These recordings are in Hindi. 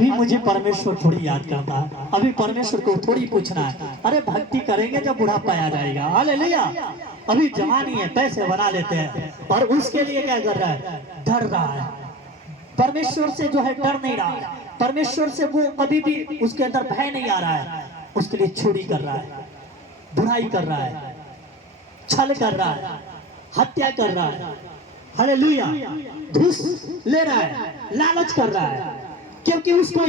अभी मुझे परमेश्वर थोड़ी याद करता है, अभी परमेश्वर को थोड़ी पूछना है। अरे भक्ति करेंगे जब बुढ़ापा आ जाएगा। हालेलुया। अभी जवानी है, पैसे बना लेते हैं, और उसके लिए क्या कर रहा है? डर रहा है। परमेश्वर से जो है डर नहीं रहा है, परमेश्वर से वो कभी भी उसके अंदर भय नहीं आ रहा है। उसके लिए चोरी कर रहा है, बुराई कर रहा है, छल कर रहा है, हत्या कर रहा है। हालेलुया। घूस ले रहा है, लालच कर रहा है, क्योंकि उसको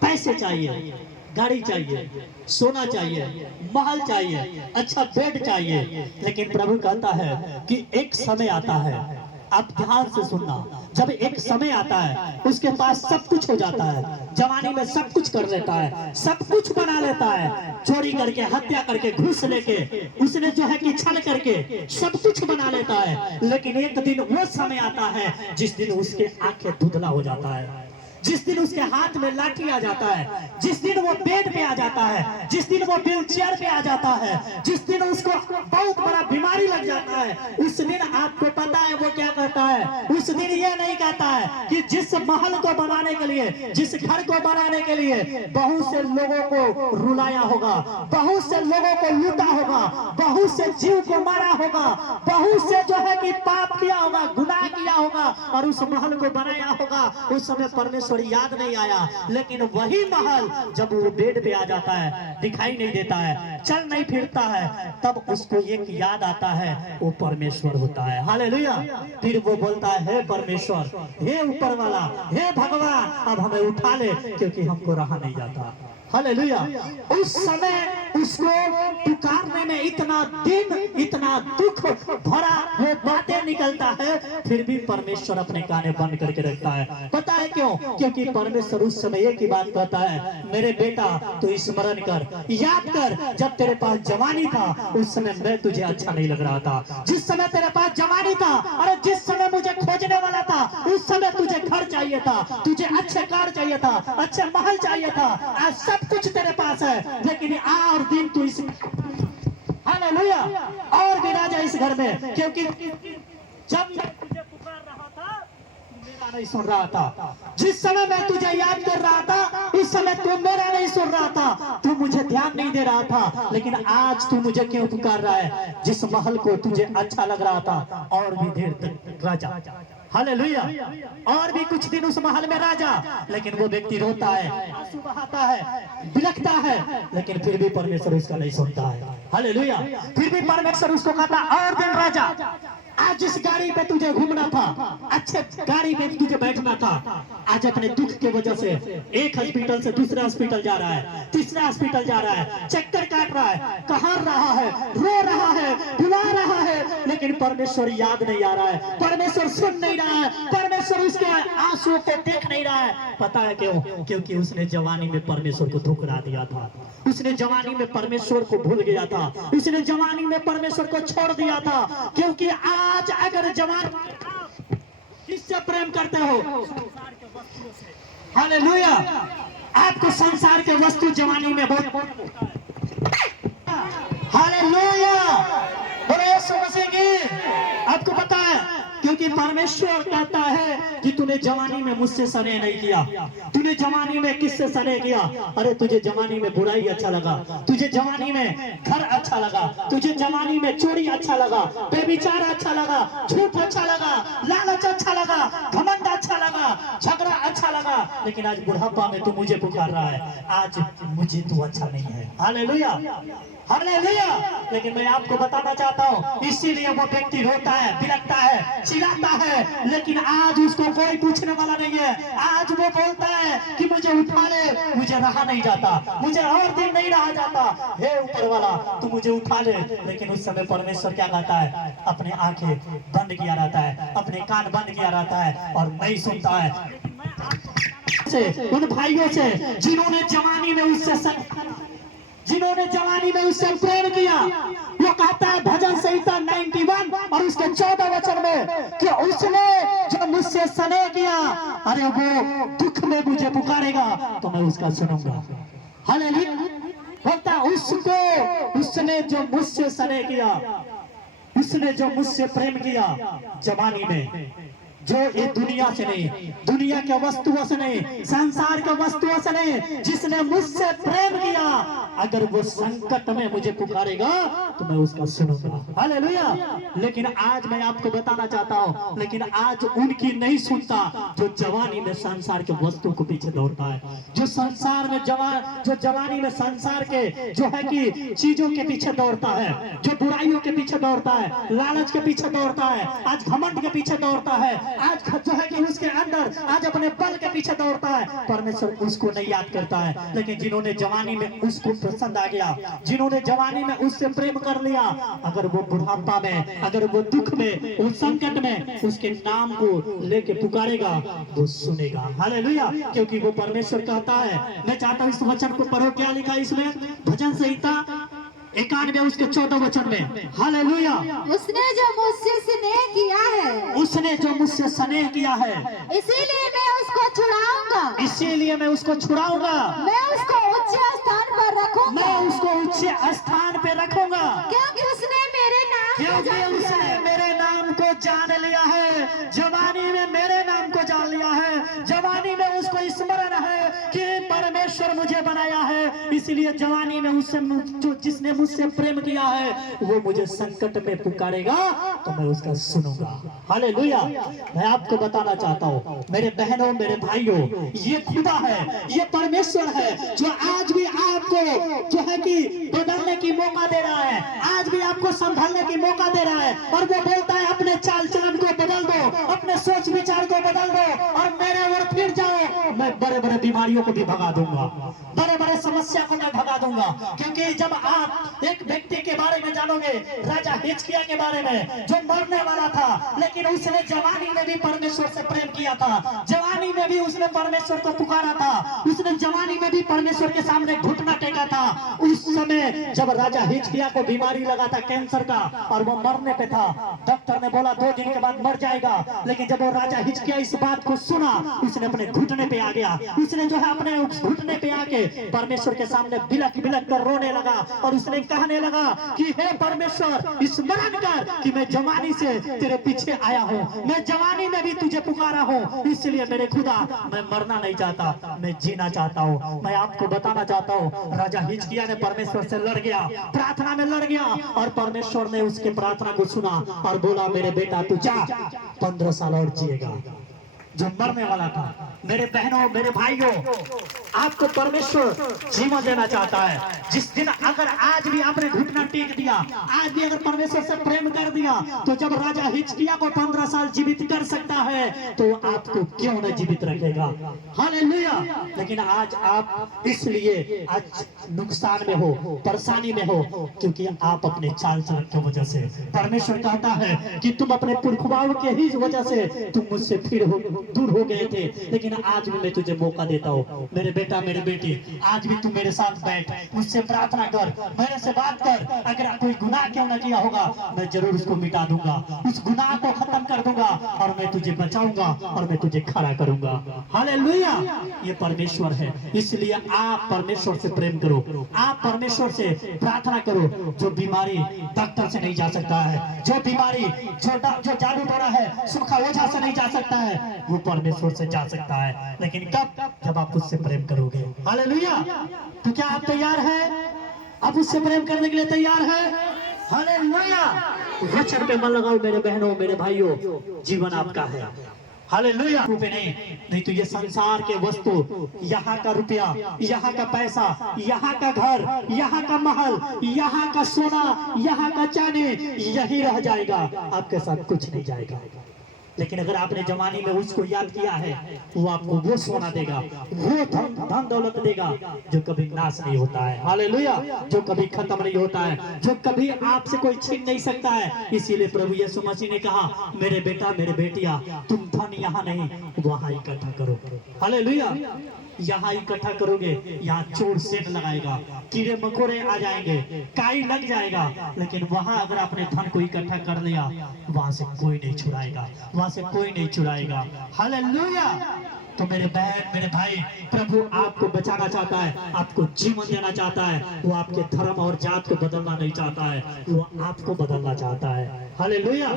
पैसे चाहिए, गाड़ी चाहिए, सोना चाहिए, महल चाहिए, अच्छा बेड चाहिए। लेकिन प्रभु कहता है कि एक समय आता है, आप ध्यान से सुनना, जब एक समय आता है उसके पास सब कुछ हो जाता है, जवानी में सब कुछ कर लेता है, सब कुछ बना लेता है, चोरी करके, हत्या करके, घूस लेके, उसने जो है कि छल करके सब कुछ बना लेता है। लेकिन एक दिन वो समय आता है जिस दिन उसके आंखें धुंधला हो जाता है, जिस दिन उसके हाथ में लाठी आ जाता है, जिस दिन वो बेड पे आ जाता है, जिस दिन वो व्हील चेयर पे आ जाता है, जिस दिन उसको बहुत बड़ा बीमारी लग जाता है, उस दिन आपको पता है वो क्या कहता है? उस दिन ये नहीं कहता है कि जिस महल को बनाने के लिए, जिस घर को बनाने के लिए बहुत से लोगों को रुलाया होगा, बहुत से लोगों को लूटा होगा, बहुत से जीव को मारा होगा, बहुत से जो है कि पाप किया होगा, गुनाह किया होगा, और उस महल को बनाया होगा, उस समय परमेश्वर याद नहीं आया। लेकिन वही महल जब वो बेड पे आ जाता है, दिखाई नहीं देता है, चल नहीं फिरता है, तब उसको एक याद आता है, वो परमेश्वर होता है। हालेलुया। फिर वो बोलता है, हे परमेश्वर, हे ऊपर वाला, हे भगवान, अब हमें उठा ले, क्योंकि हमको रहा नहीं जाता। हालेलुया। उस समय उसको पुकारने में इतना दिन, इतना दुख भरा वो बातें निकलता है, फिर भी परमेश्वर अपने काने बंद करके रखता है। पता है क्यों? क्योंकि परमेश्वर उस समय एक ही बात कहता है, मेरे बेटा तू स्मरण कर, याद कर, जब तेरे पास जवानी था उस समय मैं तुझे अच्छा नहीं लग रहा था। जिस समय तेरे पास जवानी था, अरे जिस समय मुझे खोजने वाला था, उस समय तुझे घर चाहिए था, तुझे अच्छे कार चाहिए था, अच्छे महल चाहिए था, आज सब कुछ तेरे पास है, लेकिन और दिन तू इस, हालेलुया, और भी राजा इस घर में, क्योंकि जब मैं तुझे पुकार रहा था तू मेरा नहीं सुन रहा था, जिस समय मैं तुझे याद कर रहा था उस समय तू मेरा नहीं सुन रहा था, तू मुझे ध्यान नहीं दे रहा था। लेकिन आज तू मुझे क्यों पुकार रहा है? जिस महल को तुझे अच्छा लग रहा था, और भी देर तक राजा, हालेलुया, और भी कुछ दिन उस महल में राजा, लेकिन वो व्यक्ति रोता है, आंसू बहाता है, बिलखता है, लेकिन फिर भी परमेश्वर उसका नहीं सुनता है। हालेलुया। फिर भी परमेश्वर उसको कहता, और दिन राजा, आज जिस गाड़ी पे तुझे घूमना था, अच्छे गाड़ी में तुझे बैठना था, आज अपने दुख के वजह से एक हॉस्पिटल से दूसरे हॉस्पिटल जा रहा है, तीसरा हॉस्पिटल जा रहा है, चक्कर काट रहा है, कहार रहा है, रो रहा है, बुला रहा है, लेकिन परमेश्वर याद नहीं आ रहा है, परमेश्वर सुन नहीं रहा है, परमेश्वर उसके आंसुओं को देख नहीं रहा है। पता है क्यों? क्योंकि उसने जवानी में परमेश्वर को ठुकरा दिया था, उसने जवानी में परमेश्वर को भूल गया था, उसने जवानी में परमेश्वर को छोड़ दिया था। क्योंकि आज अगर जवान किससे प्रेम करते हो? संसार के वस्तुओं से। हालेलुया। आपको संसार के वस्तु जवानी में बहुत, हालेलुया, बोलो यीशु मसीह की। आपको पता है, क्योंकि परमेश्वर कहता है कि तूने जवानी में मुझसे स्नेह नहीं किया, तूने जवानी में किससे स्नेह किया? अरे तुझे जवानी में बुराई अच्छा लगा, तुझे जवानी में घर अच्छा लगा, तुझे जवानी में चोरी अच्छा लगा, बेविचार अच्छा लगा, झूठ अच्छा लगा, लालच अच्छा लगा, घमंड अच्छा लगा, झगड़ा अच्छा लगा, लेकिन आज बुढ़ापा में तू मुझे पुकार रहा है, आज मुझे तू अच्छा नहीं है। Hallelujah, hallelujah. लेकिन मैं आपको बताना चाहता हूँ, इसीलिए वो व्यक्ति रोता है, बिलखता है, चिल्लाता है, लेकिन आज उसको कोई पूछने वाला नहीं है। आज वो बोलता है कि मुझे उठा ले, मुझे रहा नहीं जाता, मुझे और दिन नहीं रहा जाता, हे ऊपर वाला तू मुझे उठा ले। लेकिन उस समय परमेश्वर क्या कहता है? अपने आंखें बंद किया रहता है, अपने कान बंद किया रहता है और नहीं सुनता है। उन भाइयों से जिन्होंने जवानी में उससे प्रेम किया, वो कहता है भजन संहिता 91 और उसके 14 वचन में कि उसने जो मुझसे स्नेह किया, अरे वो दुख में मुझे पुकारेगा तो मैं उसका सुनूंगा। हालेलुया। बोलता उसको, उसने जो मुझसे स्नेह किया, उसने जो मुझसे प्रेम किया जवानी में, जो ये दुनिया से नहीं, दुनिया के वस्तुओं से नहीं, संसार के वस्तुओं से नहीं, जिसने मुझसे प्रेम किया, अगर वो संकट में मुझे पुकारेगा तो मैं उसका सुनूंगा। हालेलुया। लेकिन आज मैं आपको बताना चाहता हूँ, लेकिन आज उनकी नहीं सुनता जो जवानी में संसार के वस्तु को पीछे दौड़ता है, जो संसार में जो जवानी में संसार के जो है कि चीजों के पीछे दौड़ता है, जो बुराइयों के पीछे दौड़ता है, लालच के पीछे दौड़ता है, आज घमंड के पीछे दौड़ता है, आज जो है कि उसके अंदर आज अपने बल के पीछे दौड़ता है, परमेश्वर उसको नहीं याद करता है। लेकिन जिन्होंने जवानी में उसको पसंद आ गया, जिन्होंने जवानी में उससे प्रेम कर लिया, अगर वो बुढ़ापा में, अगर वो दुख में, उस संकट में उसके नाम को लेके पुकारेगा, वो सुनेगा। हालेलुया। क्योंकि वो परमेश्वर कहता है, मैं चाहता हूँ इस वचन को पढ़ो, क्या लिखा है इसमें, भजन संहिता 91 उसके 14 वचन में। हालेलुया। उसने जो मुझसे स्नेह किया है, उसने जो मुझसे स्नेह किया है, इसीलिए मैं उसको छुड़ाऊंगा, इसीलिए मैं उसको छुड़ाऊंगा, मैं उसको उच्च स्थान पर रखूंगा, मैं उसको उच्च स्थान पे रखूंगा, क्योंकि उसने मेरे नाम को क्योंकि जान लिया उसने है। मेरे नाम को जान लिया है। जवानी में मेरे नाम को जान लिया है, जवानी में उसको स्मरण है कि परमेश्वर मुझे बनाया है, इसलिए जवानी में उससे जो जिसने मुझसे प्रेम किया है, वो मुझे संकट में पुकारेगा तो मैं उसका सुनूंगा। हालेलुया। मैं आपको बताना चाहता हूँ मेरे बहनों, मेरे भाइयों, ये खुदा है, ये परमेश्वर है जो आज भी आपको जो है कि बदलने की मौका दे रहा है, आज भी आपको संभलने की मौका दे रहा है, और वो बोलता है अपने चाल चलन को बदल दो, अपने सोच विचार को बदल दो और मेरे ओर फिर जाओ, मैं बड़े बड़े बीमारियों को भी भगा दूंगा, बड़े बड़े समस्या को मैं भगा दूंगा। क्योंकि जब आप एक व्यक्ति के बारे में जानोगे, राजा हिजकिय्याह के बारे में, जो मरने वाला था, लेकिन उसने जवानी में भी परमेश्वर से प्रेम किया था, जवानी में भी उसने परमेश्वर को पुकारा था, उसने जवानी में भी परमेश्वर के सामने घुटना टेका था। उस समय जब राजा हिजकिय्याह को बीमारी लगा था कैंसर का, और वो मरने पे था, डॉक्टर ने बोला 2 दिन के बाद मर जाएगा, लेकिन जब वो राजा हिजकिय्याह इस बात को सुना, उसने अपने घुटने पे आ गया, उसने जो है अपने घुटने पे आके परमेश्वर के सामने बिलख बिलख कर रोने लगा, और उसने कहने लगा कि हे परमेश्वर, स्मरण कर कि मैं जवानी से तेरे पीछे आया हूँ, मैं जवानी में भी तुझे पुकारा हूँ, इसलिए मेरे खुदा मैं मरना नहीं चाहता, मैं जीना चाहता हूँ। मैं आपको बताना चाहता हूँ, राजा हिजकिय्याह ने परमेश्वर से लड़ गया, प्रार्थना में लड़ गया, और परमेश्वर ने उसके प्रार्थना को सुना और बोला मेरे बेटा तू जा, 15 साल और जिएगा। जो मरने वाला था, मेरे बहनों, मेरे भाइयों, आपको परमेश्वर जीवन देना चाहता है। जिस दिन अगर आज भी आपने घुटना टेक दिया, आज भी अगर परमेश्वर से प्रेम कर दिया, तो जब राजा हिजकिय्याह को 15 साल जीवित कर सकता है, तो आपको क्यों न जीवित रखेगा। हालेलुया। लेकिन आज आप इसलिए आज नुकसान में हो, परेशानी में हो, क्योंकि आप अपने चाल चलन की वजह से, परमेश्वर कहता है कि तुम अपने पुरखवाओं के ही वजह से तुम मुझसे फिर दूर हो गए थे, लेकिन आज भी मैं तुझे मौका देता हूँ। मेरे बेटा, मेरे बेटी, आज भी तू मेरे साथ बैठ, मुझसे प्रार्थना कर, मेरे से बात कर। अगर कोई गुनाह क्यों न किया होगा, मैं जरूर उसको मिटा दूंगा, उस गुनाह को खत्म कर दूंगा, और मैं तुझे बचाऊंगा और मैं तुझे खड़ा करूंगा। हालेलुया। ये परमेश्वर है, इसलिए आप परमेश्वर से प्रेम करो, आप परमेश्वर से प्रार्थना करो। जो बीमारी डॉक्टर से नहीं जा सकता है, जो बीमारी जो जादू टोना है, सूखा ओझा से नहीं जा सकता है, वो परमेश्वर से जा सकता है। लेकिन कब? जब आप उससे प्रेम करोगे। हालेलुया। तो क्या आप तैयार हैं? आप उससे प्रेम करने के लिए तैयार हैं? हालेलुया। वचन पे मन लगाओ मेरे बहनों, मेरे भाइयों, जीवन आपका है। हालेलुया। रुपए नहीं तो ये संसार के वस्तु, यहाँ का रुपया, यहाँ का पैसा, यहाँ का घर, यहाँ का महल, यहाँ का सोना, यहाँ का चांदी, यही रह जाएगा, आपके साथ कुछ नहीं जाएगा। लेकिन अगर आपने जवानी में उसको याद किया है, वो आपको वो सोना देगा, वो धन दौलत देगा जो कभी नाश नहीं होता है। हालेलुया। जो कभी खत्म नहीं होता है, जो कभी आपसे कोई छीन नहीं सकता है। इसीलिए प्रभु यीशु मसीह ने कहा, मेरे बेटा, मेरे बेटिया, तुम धन यहाँ नहीं वहां इकट्ठा करो। हालेलुया। यहाँ इकट्ठा करोगे, यहाँ चोर सेंध लगाएगा, कीड़े मकोड़े आ जाएंगे, काई लग जाएगा। लेकिन वहां अगर आपने धन को इकट्ठा कर लिया, वहां से कोई नहीं छुड़ाएगा, वहां से कोई नहीं छुड़ाएगा। हालेलुया। तो मेरे बहन मेरे भाई, प्रभु आपको बचाना चाहता है, आपको जीवन देना चाहता है। वो आपके धर्म और जात को बदलना नहीं चाहता है, वो आपको बदलना चाहता है। हालेलुया।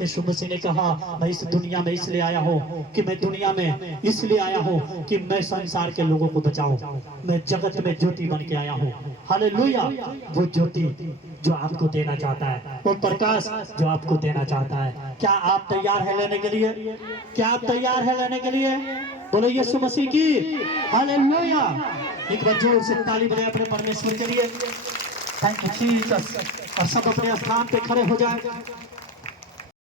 यीशु मसीह ने कहा, मैं इस दुनिया में इसलिए आया हूँ कि मैं दुनिया में इसलिए आया हूँ कि मैं संसार के लोगों को बचाऊं। मैं जगत में ज्योति बन के आया हूँ। हालेलुया। वो ज्योति जो आपको देना चाहता है, वो प्रकाश जो आपको देना चाहता है। क्या आप तैयार है लेने के लिए? क्या आप तैयार है लेने के लिए? बोलो यीशु मसीह की हालेलुया। एक बार जोर से ताली बजाएं अपने परमेश्वर के लिए। Thank you Jesus. और सब अपने स्थान पे खड़े हो जाए।